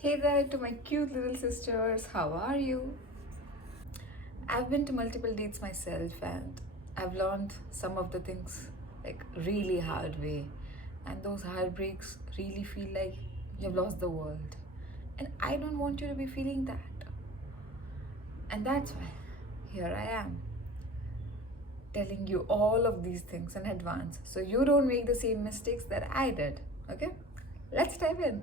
Hey there to my cute little sisters, how are you? I've been to multiple dates myself and I've learned some of the things like really hard way. And those heartbreaks really feel like you've lost the world. And I don't want you to be feeling that. And that's why here I am telling you all of these things in advance so you don't make the same mistakes that I did. Okay? Let's dive in.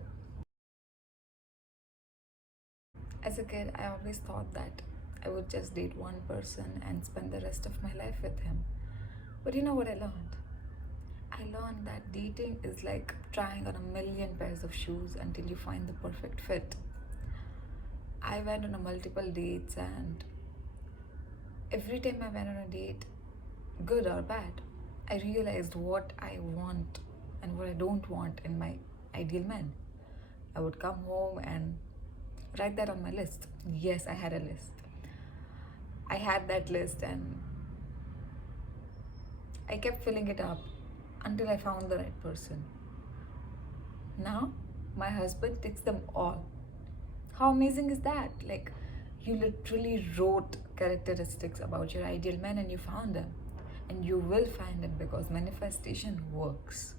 As a kid, I always thought that I would just date one person and spend the rest of my life with him. But you know what I learned? I learned that dating is like trying on a million pairs of shoes until you find the perfect fit. I went on a multiple dates, and every time I went on a date, good or bad, I realized what I want and what I don't want in my ideal man. I would come home and write that on my list. Yes, I had a list. I had that list and I kept filling it up until I found the right person. Now, my husband ticks them all. How amazing is that? Like, you literally wrote characteristics about your ideal man and you found them. And you will find them because manifestation works.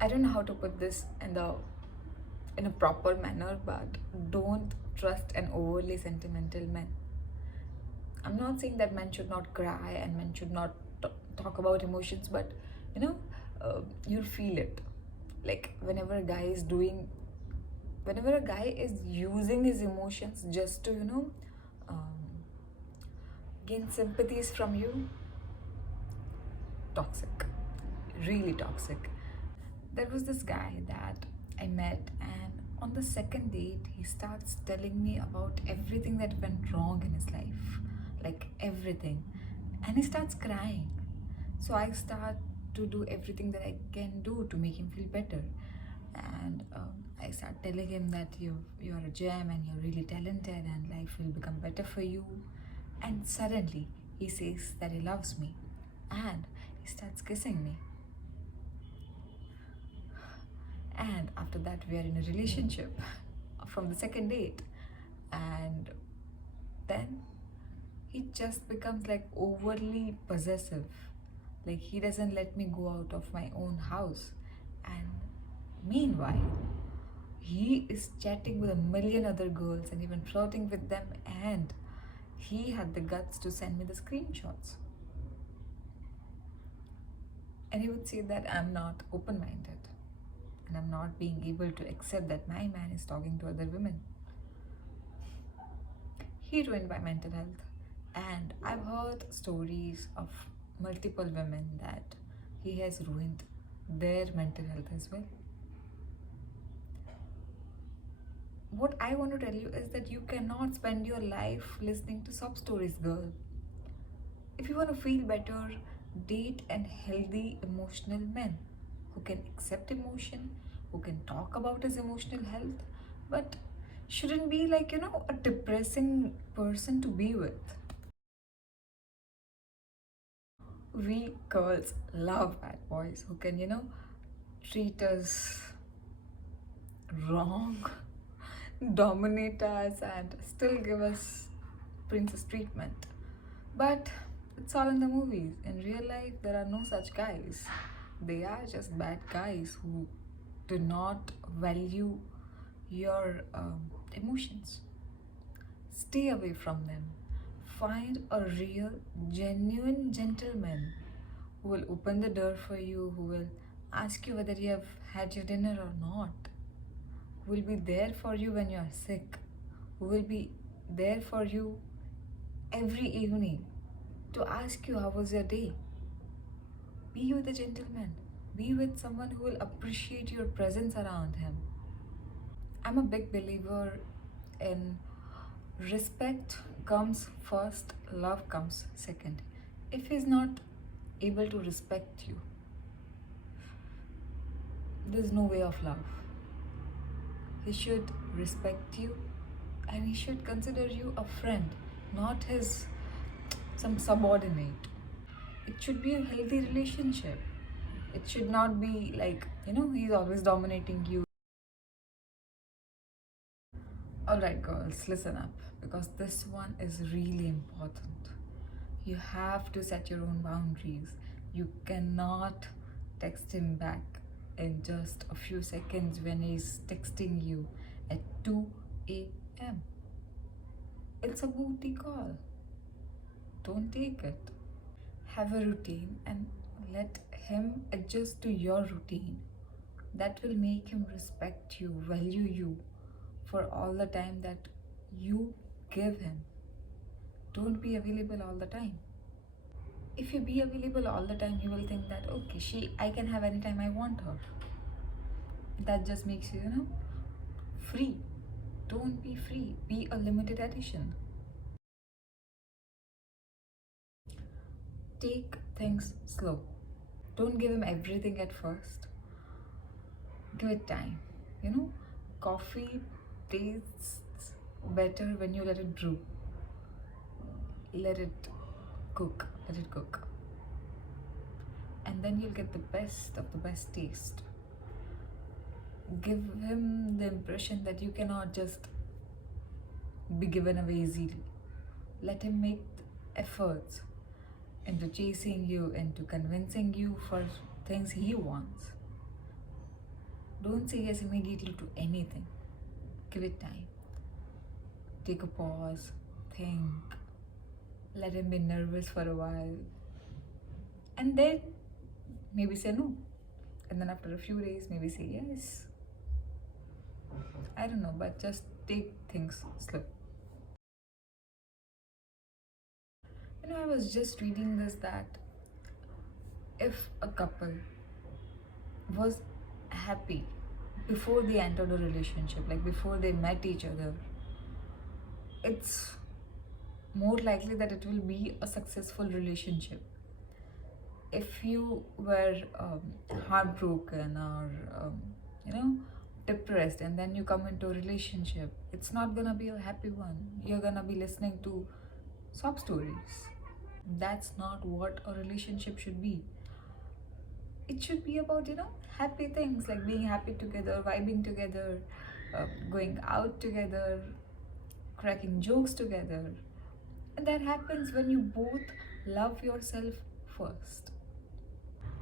I don't know how to put this in a proper manner, but don't trust an overly sentimental man. I'm not saying that men should not cry and men should not talk about emotions, but you know, you'll feel it. Like whenever a guy is using his emotions just to, um, gain sympathies from you, toxic, really toxic. There was this guy that I met, and on the second date, he starts telling me about everything that went wrong in his life, like everything, and he starts crying. So I start to do everything that I can do to make him feel better, and I start telling him that you're a gem and you're really talented, and life will become better for you. And suddenly, he says that he loves me, and he starts kissing me. And after that, we are in a relationship from the second date. And then he just becomes like overly possessive. Like he doesn't let me go out of my own house. And meanwhile, he is chatting with a million other girls and even flirting with them. And he had the guts to send me the screenshots. And he would say that I'm not open minded and I'm not being able to accept that my man is talking to other women. He ruined my mental health. And I've heard stories of multiple women that he has ruined their mental health as well. What I want to tell you is that you cannot spend your life listening to sob stories, girl. If you want to feel better, date an healthy emotional man who can accept emotion, who can talk about his emotional health, but shouldn't be like, a depressing person to be with. We girls love bad boys who can, treat us wrong, dominate us, and still give us princess treatment. But it's all in the movies. In real life, there are no such guys. They are just bad guys who do not value your emotions. Stay away from them. Find a real, genuine gentleman who will open the door for you, who will ask you whether you have had your dinner or not, who will be there for you when you are sick, who will be there for you every evening to ask you how was your day. Be with a gentleman. Be with someone who will appreciate your presence around him. I'm a big believer in respect comes first, love comes second. If he's not able to respect you, there's no way of love. He should respect you and he should consider you a friend, not some subordinate. It should be a healthy relationship. It should not be like, he's always dominating you. Alright, girls, listen up because this one is really important. You have to set your own boundaries. You cannot text him back in just a few seconds when he's texting you at 2 a.m. It's a booty call. Don't take it. Have a routine and let him adjust to your routine. That will make him respect you, value you for all the time that you give him. Don't be available all the time. If you be available all the time, he will think that okay, I can have any time I want her. That just makes you, free. Don't be free. Be a limited edition. Take things slow. Don't give him everything at first. Give it time. Coffee tastes better when you let it brew. Let it cook. Let it cook. And then you'll get the best of the best taste. Give him the impression that you cannot just be given away easily. Let him make efforts into chasing you, into convincing you for things he wants. Don't say yes immediately to anything. Give it time. Take a pause, think, let him be nervous for a while, and then maybe say no. And then after a few days, maybe say yes. I don't know, but just take things slow. I was just reading this that if a couple was happy before they entered a relationship, like before they met each other, it's more likely that it will be a successful relationship. If you were heartbroken or depressed and then you come into a relationship, it's not gonna be a happy one. You're gonna be listening to sob stories. That's not what a relationship should be. It should be about happy things, like being happy together, vibing together, going out together, cracking jokes together. And that happens when you both love yourself first.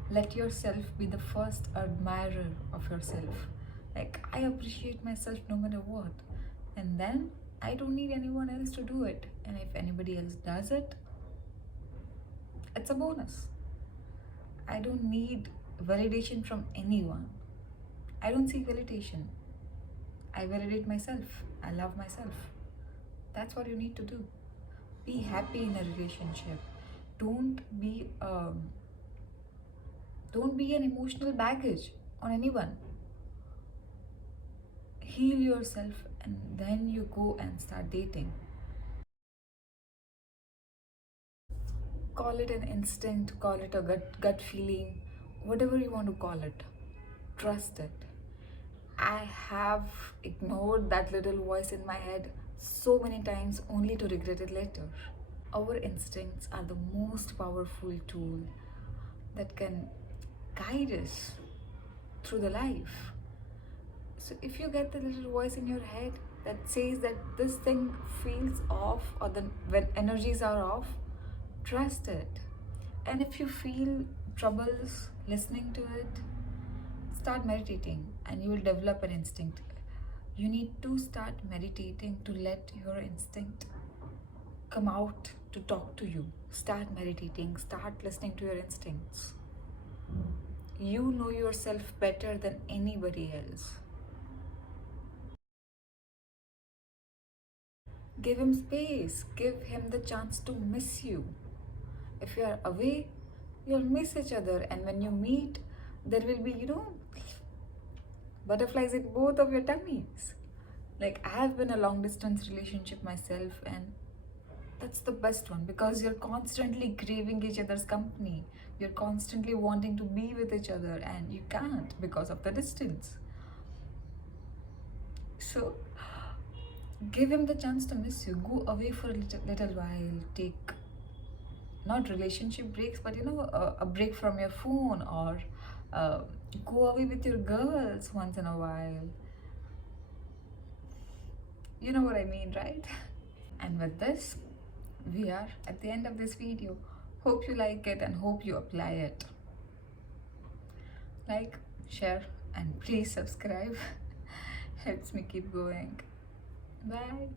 Let yourself be the first admirer of yourself. Like, I appreciate myself no matter what. And then I don't need anyone else to do it. And if anybody else does it, it's a bonus. I don't need validation from anyone. I don't seek validation. I validate myself. I love myself. That's what you need to do. Be happy in a relationship. Don't be an emotional baggage on anyone. Heal yourself and then you go and start dating. Call it an instinct, call it a gut feeling, whatever you want to call it. Trust it. I have ignored that little voice in my head so many times only to regret it later. Our instincts are the most powerful tool that can guide us through the life. So if you get the little voice in your head that says that this thing feels off, or when energies are off, trust it. And if you feel troubles listening to it, start meditating and you will develop an instinct. You need to start meditating to let your instinct come out to talk to you. Start meditating, start listening to your instincts. You know yourself better than anybody else. Give him space, give him the chance to miss you. If you are away, you'll miss each other, and when you meet, there will be, butterflies in both of your tummies. Like, I have been a long distance relationship myself, and that's the best one because you're constantly craving each other's company. You're constantly wanting to be with each other, and you can't because of the distance. So, give him the chance to miss you. Go away for a little while. Take not relationship breaks, but a break from your phone, or uh, go away with your girls once in a while. You know what I mean, right? And with this, we are at the end of this video. Hope you like it and hope you apply it. Like, share, and please subscribe. Helps me keep going. Bye.